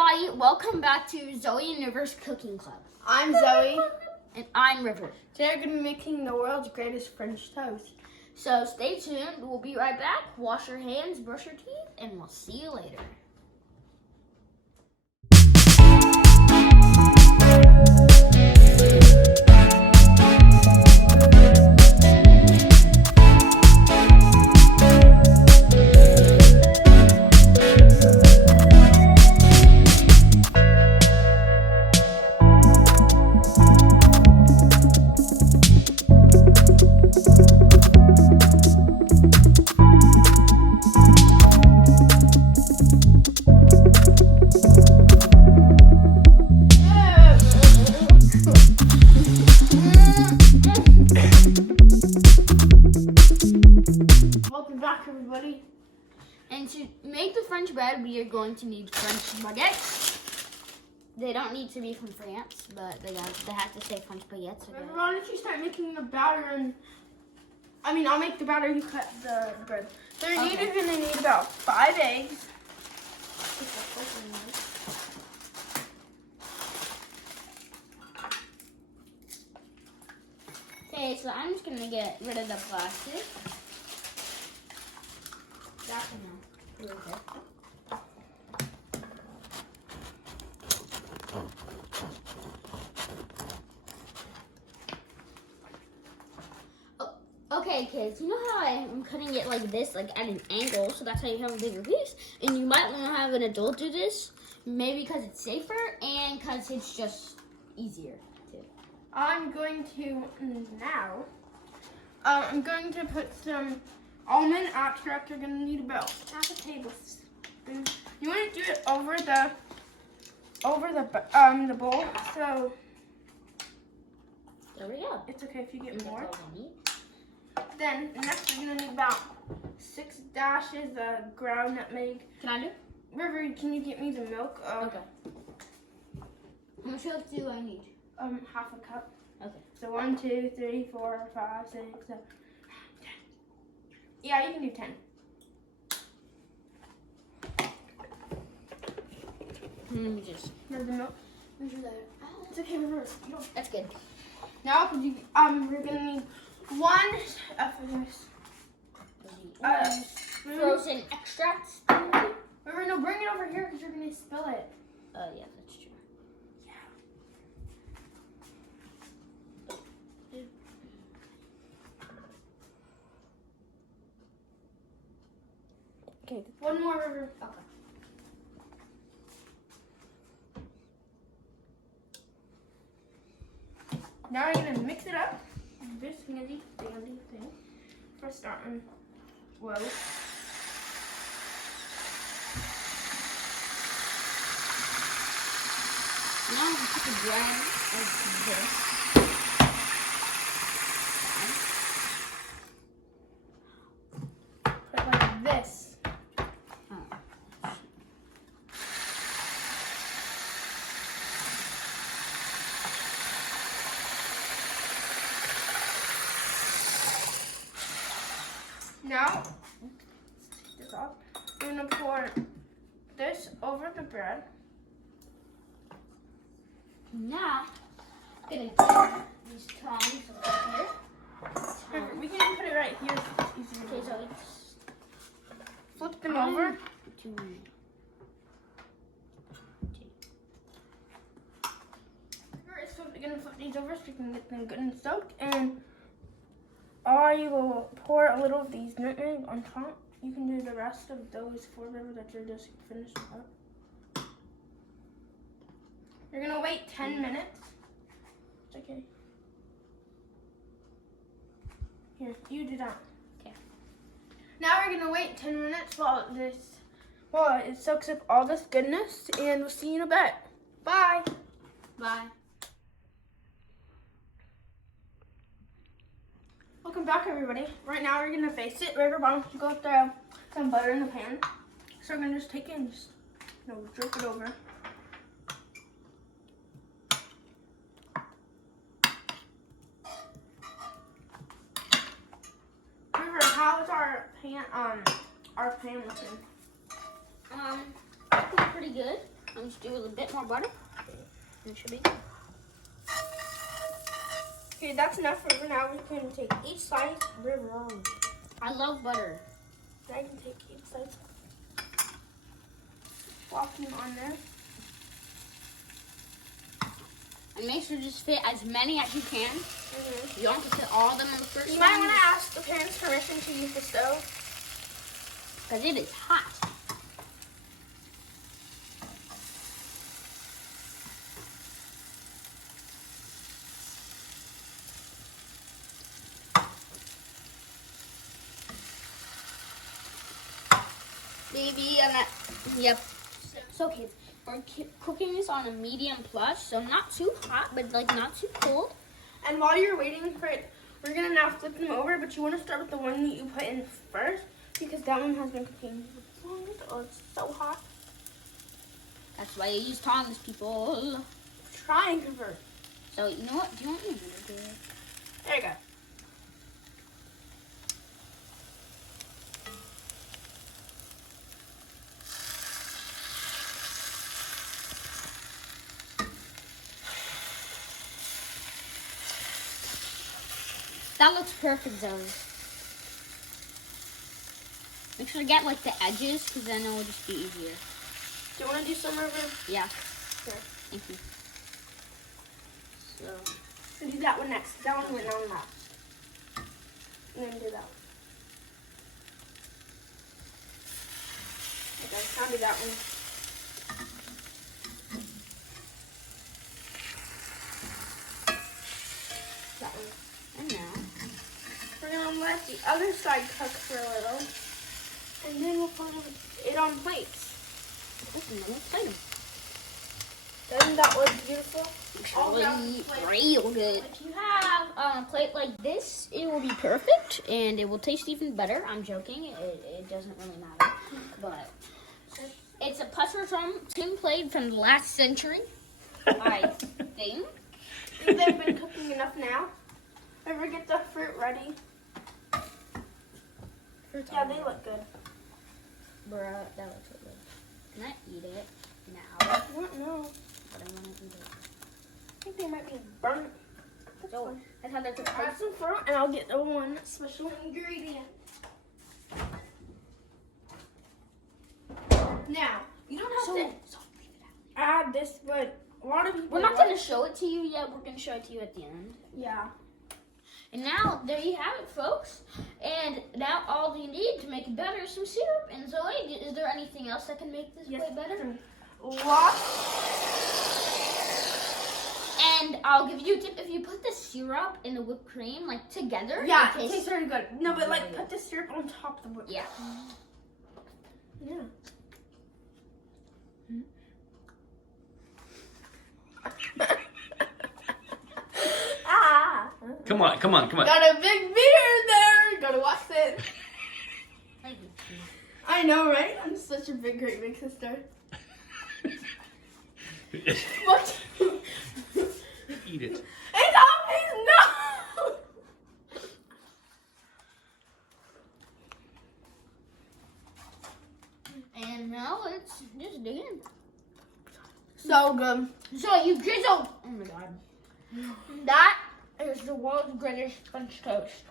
everybody, welcome back to Zoe and River's Cooking Club. I'm Zoe. And I'm River. Today we're going to be making the world's greatest French toast. So stay tuned, we'll be right back. Wash your hands, brush your teeth, and we'll see you later. Welcome back, everybody. And to make the French bread, we are going to need French baguettes. They don't need to be from France, but they have to say French baguettes. River, why don't you start making the batter and... I'll make the batter, you cut the bread. So you're going to need about 5 eggs. Okay, so I'm just gonna get rid of the plastic. That's enough. Okay, kids, you know how I'm cutting it like this, like at an angle, so that's how you have a bigger piece. And you might want to have an adult do this, maybe because it's safer and because it's just easier too. I'm going to now, I'm going to put some almond extract. You're going to need about half a tablespoon. You want to do it over the bowl, so There we go. it's okay if you get more. That's all I need. Then next we're going to need about 6 dashes of ground nutmeg. Can I do? River, can you get me the milk? Okay. How much milk do I need? Half a cup. Okay. So 1, 2, 3, 4, 5, 6, 7, 10. Yeah, you can do 10. Let me just. Here's the milk. It's okay, River. That's good. Now, we're gonna need 1 spoon. Frozen extracts. River, no, bring it over here because you're gonna spill it. Yeah, that's true. Okay, 1 more, River. Okay. Now we're gonna mix it up. This handy dandy thing. First starting low. Now I'm gonna put the bread like this. Put it like this. Now, take this off. We're gonna pour this over the bread. Now, I'm gonna get these tongs over here. River, we can put it right here so it's easier. Okay, so it's Flip them over. So we're gonna flip these over so we can get them good and soaked. And I will pour a little of these nutmeg on top. You can do the rest of those 4 River that you're just finished up. You're gonna wait 10 minutes. It's okay. Here, you do that. Okay. Now we're gonna wait 10 minutes while it soaks up all this goodness, and we'll see you in a bit. Bye. bye. Welcome back, everybody. Right now we're gonna face it. River, why don't you go throw some butter in the pan? So we're gonna just take it and just drip it over. River, how is our pan looking? Looking pretty good. Let's do a bit more butter. It should be. Okay, that's enough for now. We can take each slice. River. I love butter. I can take each slice. Walk them on there. And make sure to just fit as many as you can. Mm-hmm. You don't have to fit all of them on the first You one. might want to ask the parents' permission to use the stove. Because it is hot. Baby, and that, yep. So kids, we're cooking this on a medium plus, so not too hot, but like not too cold. And while you're waiting for it, we're gonna now flip them over, but you want to start with the one that you put in first because that one has been cooking for the longest. Oh, it's so hot. That's why you use tongs, people. Try and convert. So you know what? Do you want me to do it? There you go. That looks perfect, Zoe. Make sure to get like the edges, because then it will just be easier. Do you want to do some River? Yeah. Sure. Thank you. So do that one next. That one went on last. And then do that one. Okay, now do that one. That one. And now, We're gonna let the other side cook for a little. And then we'll put it on plates. this is another plate. Doesn't that look beautiful? Really real good. If you have a plate like this, it will be perfect and it will taste even better. I'm joking. It doesn't really matter. But it's a pasta from tin plate from the last century, I think. Think they've been cooking enough now? Ever get the fruit ready? Yeah, they look good. Bruh, that looks so good. Can I eat it now? I don't know. But I want to eat it. I think they might be burnt. So, that's how they're cooked. Add some fruit and I'll get the one special ingredient. Now, you don't have to add this, but a lot of people We're not going to show it to you yet. We're going to show it to you at the end. Yeah. And now, there you have it, folks. And now all you need to make it better is some syrup. And Zoe, is there anything else that can make this way better? And I'll give you a tip. If you put the syrup and the whipped cream, like, together. Yeah, it tastes very good. No, but like, put the syrup on top of the whipped Yeah. Yeah. Ah. Come on. Got a big beer there. Gotta wash it. I know, right? I'm such a great big sister. What? Eat it. It's always no. And now let's just dig in. So good. So you drizzle. Oh my god. That is the world's greatest French toast.